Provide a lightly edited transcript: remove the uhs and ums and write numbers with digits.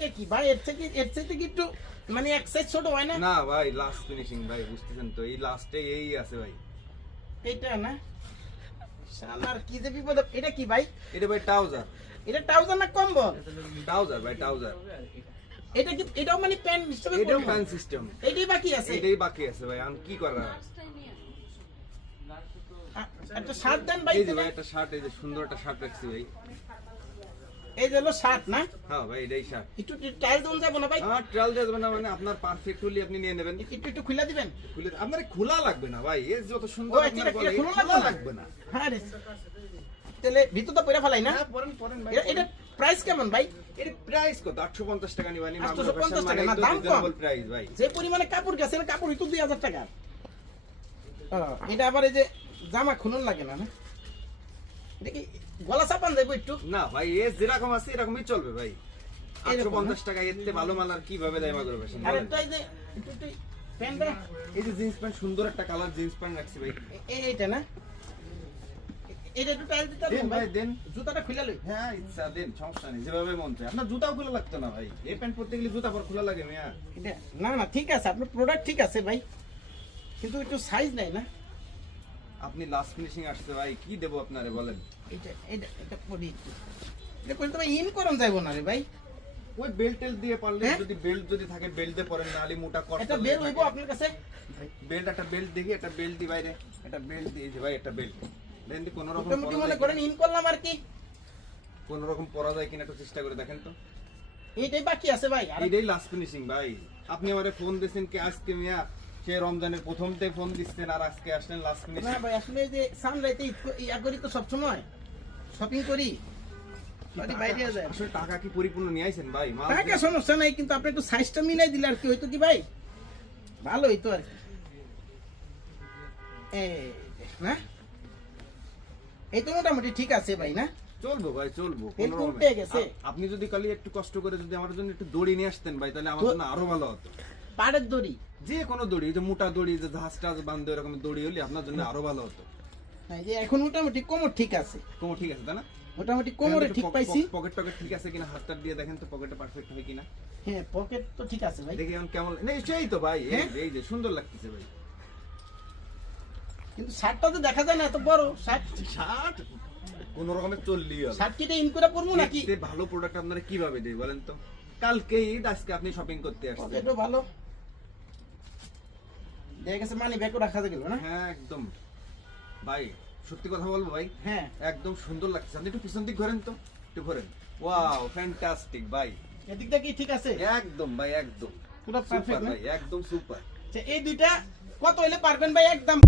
এটা কি ভাই এর থেকে কি একটু মানে এক সাইজ ছোট হয় না? না ভাই লাস্ট ফিনিশিং ভাই, বুঝতেছেন তো এই লাস্টে এই আছে ভাই। এটা না শালার কি যে বিপদ। এটা কি ভাই? এটা ভাই ট্রাউজার। এটা ট্রাউজার না কম্বল? ট্রাউজার ভাই ট্রাউজার। এটা কি এটাও মানে প্যান্ট সিস্টেমে? এটাও প্যান্ট সিস্টেম। এটাই বাকি আছে? এটাই বাকি আছে ভাই, আমি কি করা। একটা শার্ট দেন ভাই। এই যে ভাই একটা শার্ট, এই যে সুন্দর একটা শার্ট রাখছি ভাই। এই যে হলো শার্ট না? হ্যাঁ ভাই এটাই শার্ট। একটু টাইল দেন যাব না ভাই? হ্যাঁ ট্রায়াল দেব না মানে আপনার পারফেক্ট হলি আপনি নিয়ে নেবেন। একটু খুলে দিবেন। খুলে আপনার খোলা লাগবে না ভাই, এই যত সুন্দর ও আপনার বলে এটা খোলা লাগবে না। হ্যাঁ রে তাহলে ভিতর তো পয়রা ফেলাই না? হ্যাঁ পরেন পরেন ভাই। এটা প্রাইস কেমন ভাই? এর প্রাইস কত? 850 টাকা নিবানি। 850 টাকা না, দাম কম। প্রাইস ভাই। যে পরিমাণে কাপড় গেছে না, কাপড় তো 2000 টাকা। এটা আবার এই যে জামা খুলন লাগে না? না এটা কি গলা চাপান দেবো একটু? না ভাই এ যেরকম আছে এরকমই চলবে ভাই। 850 টাকা এতে ভালো মাল আর কিভাবে দেয় মাগুর ফ্যাশন? আর একটা এই যে একটু প্যান্টটা, এই যে জিন্স প্যান্ট, সুন্দর একটা কালার জিন্স প্যান্ট রাখছি ভাই। এইটা না? এটা একটু টাইল দিতে দেন পারবেন ভাই ভাই? দেন। জুতাটা খুলে লই। হ্যাঁ ইচ্ছা দেন, সমস্যা নেই, যেভাবে মন চায়। আপনার জুতাও খোলা লাগতো না ভাই, এই প্যান্ট পরতে গেলে জুতা পর খোলা লাগে মিয়া। এটা না ঠিক আছে, আপনার প্রোডাক্ট ঠিক আছে ভাই, কিন্তু একটু সাইজ নাই না? আপনি লাস্ট ফিনিশিং আসছে ভাই, কি দেবো আপনারে বলেন? এটা পরি এটা পরি তো ভাই ইন করন যাইবো না রে ভাই। ওই বেল্ট টেল দিয়ে পারলে, হ্যাঁ? যদি বেল্ট যদি থাকে বেল্ট দিয়ে পরেন, না হলে মোটা কট এটা বের হইব আপনার কাছে? বেল্ট, একটা বেল্ট দেখি, একটা বেল্ট দি বাইরে, একটা বেল্ট দিয়ে ভাই, একটা বেল্ট দেন দি। কোন রকম মোটামুটি মনে করেন ইন করলাম আর কি, কোন রকম পরা যায় কিনা একটু চেষ্টা করে দেখেন তো। এইটাই বাকি আছে ভাই। আর এইটাই লাস্ট ফিনিশিং ভাই। আপনি আমারে ফোন দিয়েছেন কি আজকে মিয়া? সে রমজানের প্রথমতে ফোন দিচ্ছেন আর আজকে আসলেন লাস্ট না ফিনিশিং। ভাই আসলে এই যে সানলাইতে ইয়া করি তো সব সময় শপিং করি, বাইরে যায়। আসলে টাকা কি পরিপূর্ণ নিয়ে আইছেন ভাই? মাল টাকা সমস্যা নাই, কিন্তু আপনি একটু সাইজটা মিলাই দিলে আর কি হইতো কি ভাই, ভালো হইতো আর কি। এই না এই তো মোটামুটি ঠিক আছে ভাই না? চলবো ভাই চলবো। তেল কোনো রকমে। উঠে গেছে। আপনি যদি কালি একটু কষ্ট করে যদি আমার জন্য একটু দড়ি নিয়ে আসতেন ভাই, তাহলে আমার জন্য আরো ভালো হতো। পাড়ের দড়ি? যে কোনো দড়ি, এই যে মোটা দড়ি, যে জাহাজ টাজ বান্ধে এরকম দড়ি হলে আপনার জন্য আরো ভালো হতো। এই যে এখন মোটামুটি কোমর ঠিক আছে। কোমর ঠিক আছে তাই না? মোটামুটি কোমরে ঠিক পাইছি। পকেট টকেট ঠিক আছে কিনা হাতটা দিয়ে দেখেন তো, পকেটটা পারফেক্ট হয় কিনা। হ্যাঁ পকেট তো ঠিক আছে ভাই, দেখি এখন কেমন। না সেই তো ভাই, হ্যাঁ? এই যে সুন্দর লাগতেছে ভাই। কিন্তু শার্টটা তো দেখা যায় না এত বড় শার্ট। শার্ট কোন রকমে চললেই হবে। শার্ট কিটা ইন করে পরবো নাকি? দেখতে ভালো প্রোডাক্ট আপনারা কিভাবে দেই বলেন তো? কালকেই আজকে আপনি শপিং করতে আসছেন। পকেটও ভালো দেখা গেছে, মানি ব্যাগও রাখা গেল না? হ্যাঁ একদম ভাই, সত্যি কথা বলবো ভাই, হ্যাঁ একদম সুন্দর লাগছে। আপনি একটু পিছন দিক ঘোরেন তো, একটু ঘোরেন। ওয়াও ফ্যান্টাস্টিক ভাই, এদিকটা কি ঠিক আছে? একদম ভাই একদম পুরো সুপার পারফেক্ট না? ভাই, একদম সুপার। আচ্ছা, এই দুইটা কত হইলে পারবেন ভাই একদম?